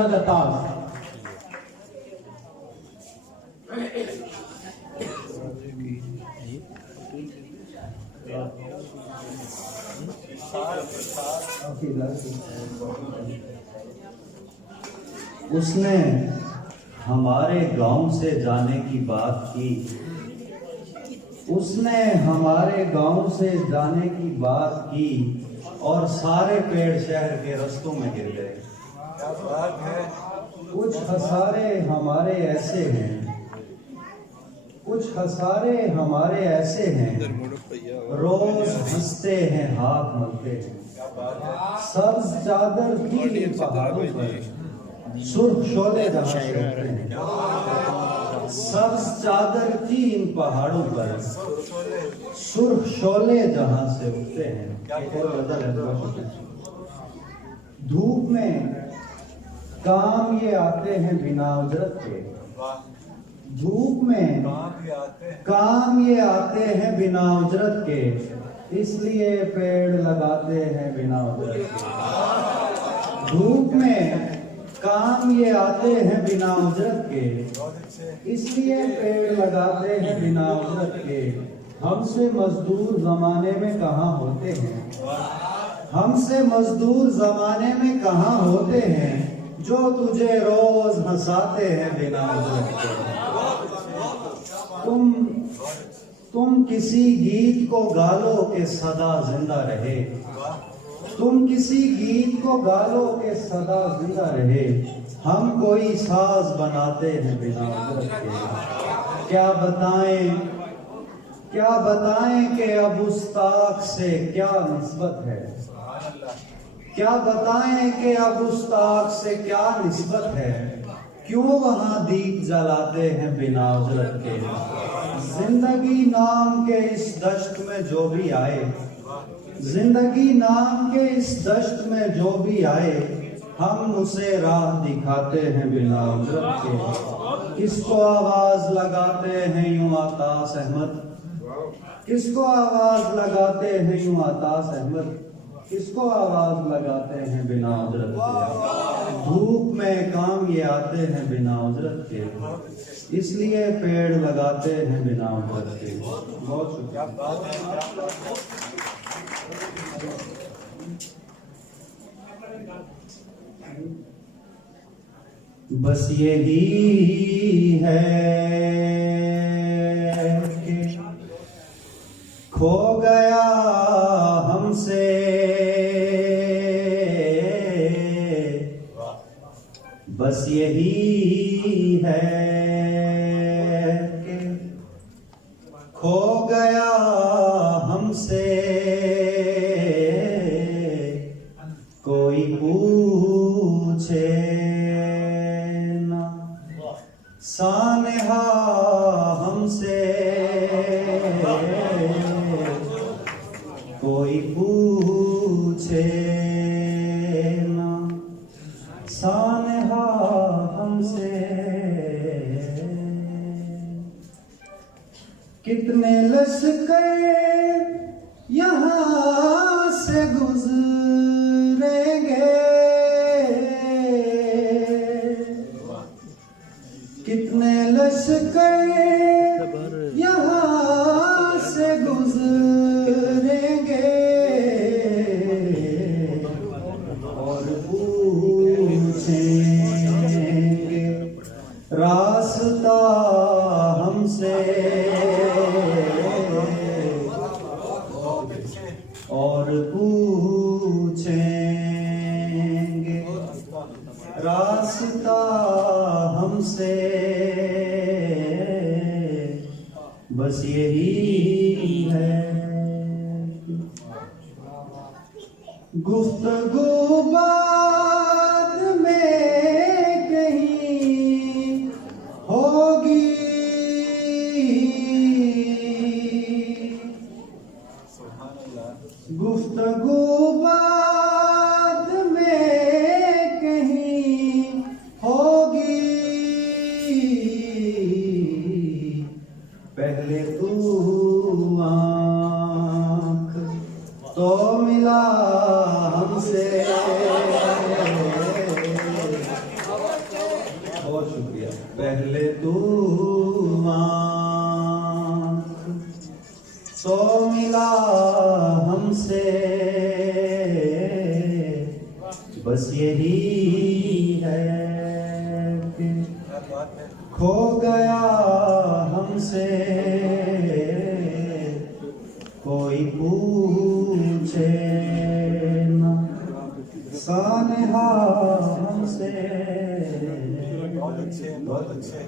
अहमद अताज। उसने हमारे गांव से जाने की बात की, उसने हमारे गांव से जाने की बात की और सारे पेड़ शहर के रास्तों में गिर गए। क्या बात है। कुछ हसारे हमारे ऐसे हैं, कुछ हसारे हमारे ऐसे हैं, रोज हंसते हैं हाथ मलते हैं। सब्ज चादर की पहाड़ों पर सुर्ख शोले जहां से उठते हैं, सब्ज चादर की इन पहाड़ों पर सुर्ख शोले जहां से उठते हैं। धूप में काम ये आते हैं बिना उजरत के, धूप में काम ये आते हैं बिना उजरत के, इसलिए पेड़ लगाते हैं बिना उजरत के। धूप में काम ये आते हैं बिना उजरत के, इसलिए पेड़ लगाते हैं बिना उजरत के। हमसे मजदूर जमाने में कहाँ होते हैं, हमसे मजदूर जमाने में कहाँ होते हैं, जो तुझे रोज हंसाते हैं बिना उजरत के। तुम किसी गीत को गालो के सदा जिंदा रहे, तुम किसी गीत को गालो के सदा जिंदा रहे, हम कोई साज बनाते हैं बिना उजरत के। क्या बताएं कि अब उस ताक से क्या निस्बत है, क्या बताएं कि अब उस ताक से क्या निस्बत है, क्यों वहां दीप जलाते हैं बिना उजरत के। जिंदगी नाम के इस दश्त में जो भी आए, जिंदगी नाम के इस दश्त में जो भी आए, हम उसे राह दिखाते हैं बिना उजरत के। किसको आवाज लगाते हैं यूं आताश अहमद, किसको आवाज लगाते हैं यूं आताश अहमद, किसको आवाज लगाते हैं बिना उजरत के। धूप में काम ये आते हैं बिना उजरत के, इसलिए पेड़ लगाते हैं बिना उजरत के। बहुत शुक्रिया। बस यही है कि खो गया हमसे, बस यही है कि खो गया हमसे, कोई पूछे ना सानहा हमसे, कोई पूछे ना सानहा हमसे। कितने लश्कर यहाँ से गुजरेंगे, कितने लश्कर यहाँ से गुजरेंगे, और पूछेंगे रास्ता हमसे, और पूछेंगे रास्ता हमसे। बस यही है गुफ्तगू बाद में कहीं होगी, गुफ्तगू बाद में कहीं होगी, पहले तू आँख तो मिला हमसे, शुक्रिया। पहले तू आँख तो मिला हमसे, बस यही है कि खो गया हमसे कोई पूछे ना, सानहा हमसे। बहुत अच्छे बहुत अच्छे।